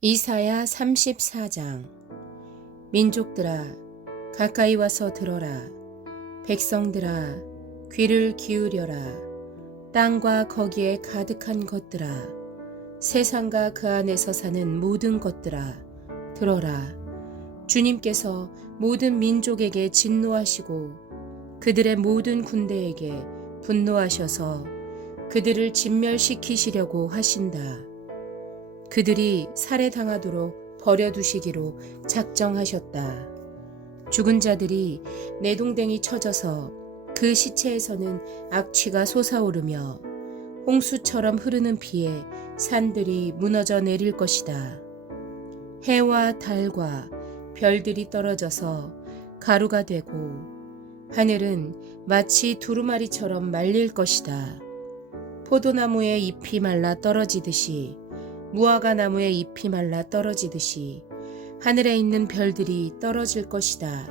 이사야 34장. 민족들아 가까이 와서 들어라. 백성들아 귀를 기울여라. 땅과 거기에 가득한 것들아, 세상과 그 안에서 사는 모든 것들아 들어라. 주님께서 모든 민족에게 진노하시고 그들의 모든 군대에게 분노하셔서 그들을 진멸시키시려고 하신다. 그들이 살해당하도록 버려두시기로 작정하셨다. 죽은 자들이 내동댕이 쳐져서 그 시체에서는 악취가 솟아오르며 홍수처럼 흐르는 비에 산들이 무너져 내릴 것이다. 해와 달과 별들이 떨어져서 가루가 되고 하늘은 마치 두루마리처럼 말릴 것이다. 포도나무의 잎이 말라 떨어지듯이, 무화과 나무의 잎이 말라 떨어지듯이 하늘에 있는 별들이 떨어질 것이다.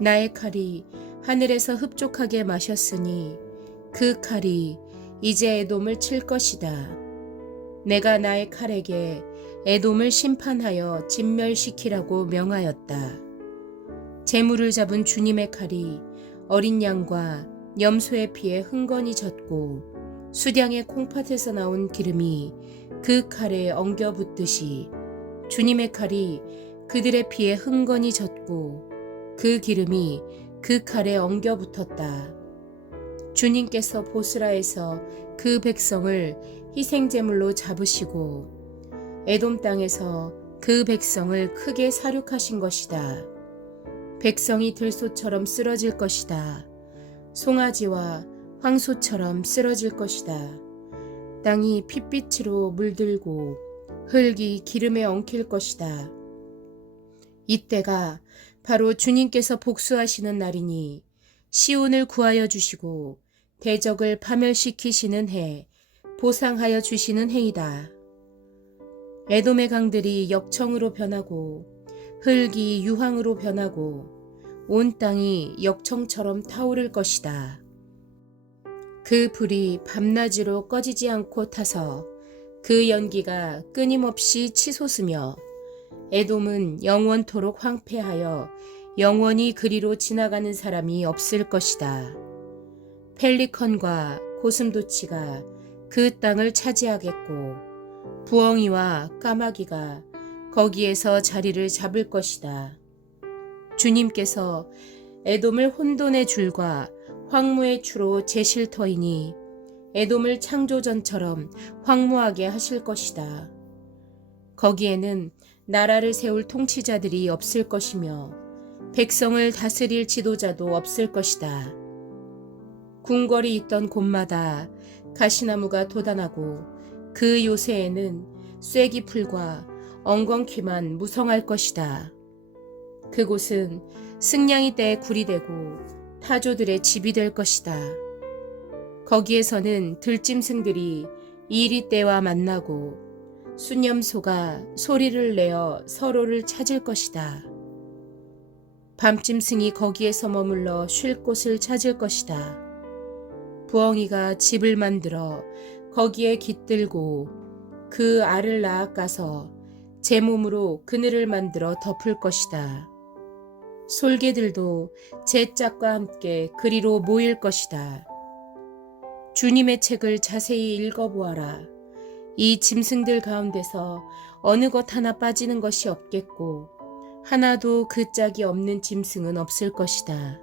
나의 칼이 하늘에서 흡족하게 마셨으니 그 칼이 이제 에돔을 칠 것이다. 내가 나의 칼에게 에돔을 심판하여 진멸시키라고 명하였다. 재물을 잡은 주님의 칼이 어린 양과 염소의 피에 흥건히 젖고 수량의 콩팥에서 나온 기름이 그 칼에 엉겨 붙듯이 주님의 칼이 그들의 피에 흥건히 젖고 그 기름이 그 칼에 엉겨 붙었다. 주님께서 보스라에서 그 백성을 희생제물로 잡으시고 에돔 땅에서 그 백성을 크게 사륙하신 것이다. 백성이 들소처럼 쓰러질 것이다. 송아지와 황소처럼 쓰러질 것이다. 땅이 핏빛으로 물들고 흙이 기름에 엉킬 것이다. 이때가 바로 주님께서 복수하시는 날이니 시온을 구하여 주시고 대적을 파멸시키시는 해, 보상하여 주시는 해이다. 에돔의 강들이 역청으로 변하고 흙이 유황으로 변하고 온 땅이 역청처럼 타오를 것이다. 그 불이 밤낮으로 꺼지지 않고 타서 그 연기가 끊임없이 치솟으며 에돔은 영원토록 황폐하여 영원히 그리로 지나가는 사람이 없을 것이다. 펠리컨과 고슴도치가 그 땅을 차지하겠고 부엉이와 까마귀가 거기에서 자리를 잡을 것이다. 주님께서 에돔을 혼돈의 줄과 황무의 추로 재실 터이니 에돔을 창조전처럼 황무하게 하실 것이다. 거기에는 나라를 세울 통치자들이 없을 것이며 백성을 다스릴 지도자도 없을 것이다. 궁궐이 있던 곳마다 가시나무가 돋아나고 그 요새에는 쐐기풀과 엉겅퀴만 무성할 것이다. 그곳은 승냥이 떼의 굴이 되고 타조들의 집이 될 것이다. 거기에서는 들짐승들이 이리떼와 만나고 수념소가 소리를 내어 서로를 찾을 것이다. 밤짐승이 거기에서 머물러 쉴 곳을 찾을 것이다. 부엉이가 집을 만들어 거기에 깃들고 그 알을 낳아가서 제 몸으로 그늘을 만들어 덮을 것이다. 솔개들도 제 짝과 함께 그리로 모일 것이다. 주님의 책을 자세히 읽어보아라. 이 짐승들 가운데서 어느 것 하나 빠지는 것이 없겠고 하나도 그 짝이 없는 짐승은 없을 것이다.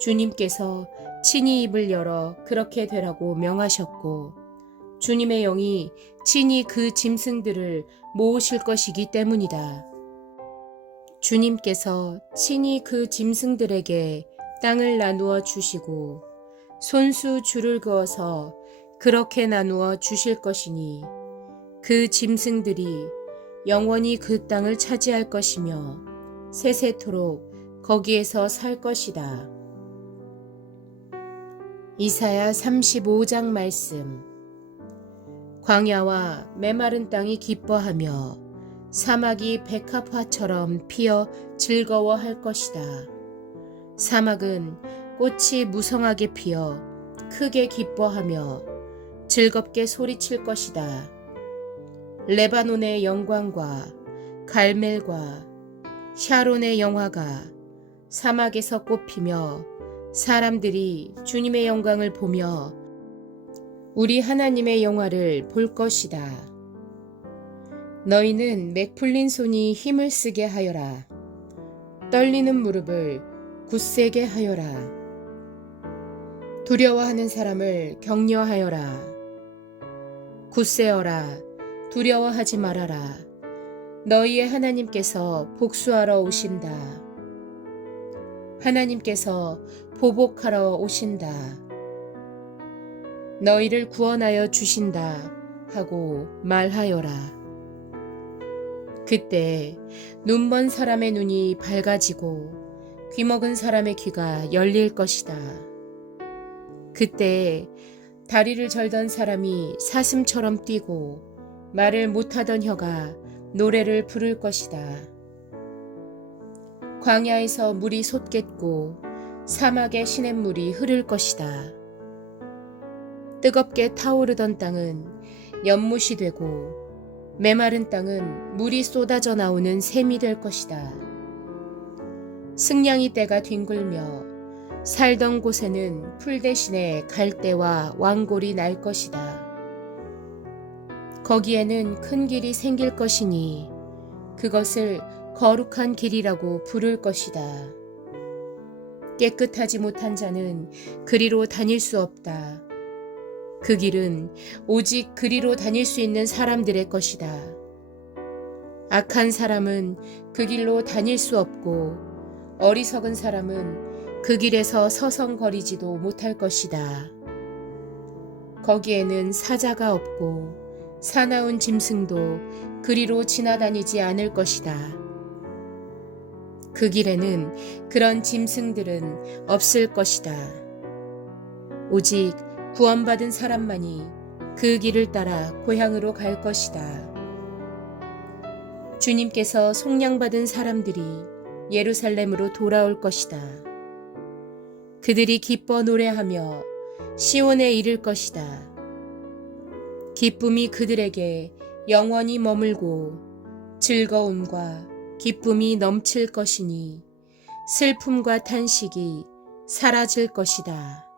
주님께서 친히 입을 열어 그렇게 되라고 명하셨고 주님의 영이 친히 그 짐승들을 모으실 것이기 때문이다. 주님께서 친히 그 짐승들에게 땅을 나누어 주시고 손수 줄을 그어서 그렇게 나누어 주실 것이니 그 짐승들이 영원히 그 땅을 차지할 것이며 세세토록 거기에서 살 것이다. 이사야 35장 말씀. 광야와 메마른 땅이 기뻐하며 사막이 백합화처럼 피어 즐거워할 것이다. 사막은 꽃이 무성하게 피어 크게 기뻐하며 즐겁게 소리칠 것이다. 레바논의 영광과 갈멜과 샤론의 영화가 사막에서 꽃피며 사람들이 주님의 영광을 보며 우리 하나님의 영화를 볼 것이다. 너희는 맥풀린 손이 힘을 쓰게 하여라. 떨리는 무릎을 굳세게 하여라. 두려워하는 사람을 격려하여라. 굳세어라. 두려워하지 말아라. 너희의 하나님께서 복수하러 오신다. 하나님께서 보복하러 오신다. 너희를 구원하여 주신다 하고 말하여라. 그때 눈먼 사람의 눈이 밝아지고 귀먹은 사람의 귀가 열릴 것이다. 그때 다리를 절던 사람이 사슴처럼 뛰고 말을 못하던 혀가 노래를 부를 것이다. 광야에서 물이 솟겠고 사막의 시냇물이 흐를 것이다. 뜨겁게 타오르던 땅은 연못이 되고 메마른 땅은 물이 쏟아져 나오는 샘이 될 것이다. 승냥이 떼가 뒹굴며 살던 곳에는 풀 대신에 갈대와 왕골이 날 것이다. 거기에는 큰 길이 생길 것이니 그것을 거룩한 길이라고 부를 것이다. 깨끗하지 못한 자는 그리로 다닐 수 없다. 그 길은 오직 그리로 다닐 수 있는 사람들의 것이다. 악한 사람은 그 길로 다닐 수 없고 어리석은 사람은 그 길에서 서성거리지도 못할 것이다. 거기에는 사자가 없고 사나운 짐승도 그리로 지나다니지 않을 것이다. 그 길에는 그런 짐승들은 없을 것이다. 오직 구원받은 사람만이 그 길을 따라 고향으로 갈 것이다. 주님께서 속량받은 사람들이 예루살렘으로 돌아올 것이다. 그들이 기뻐 노래하며 시온에 이를 것이다. 기쁨이 그들에게 영원히 머물고 즐거움과 기쁨이 넘칠 것이니 슬픔과 탄식이 사라질 것이다.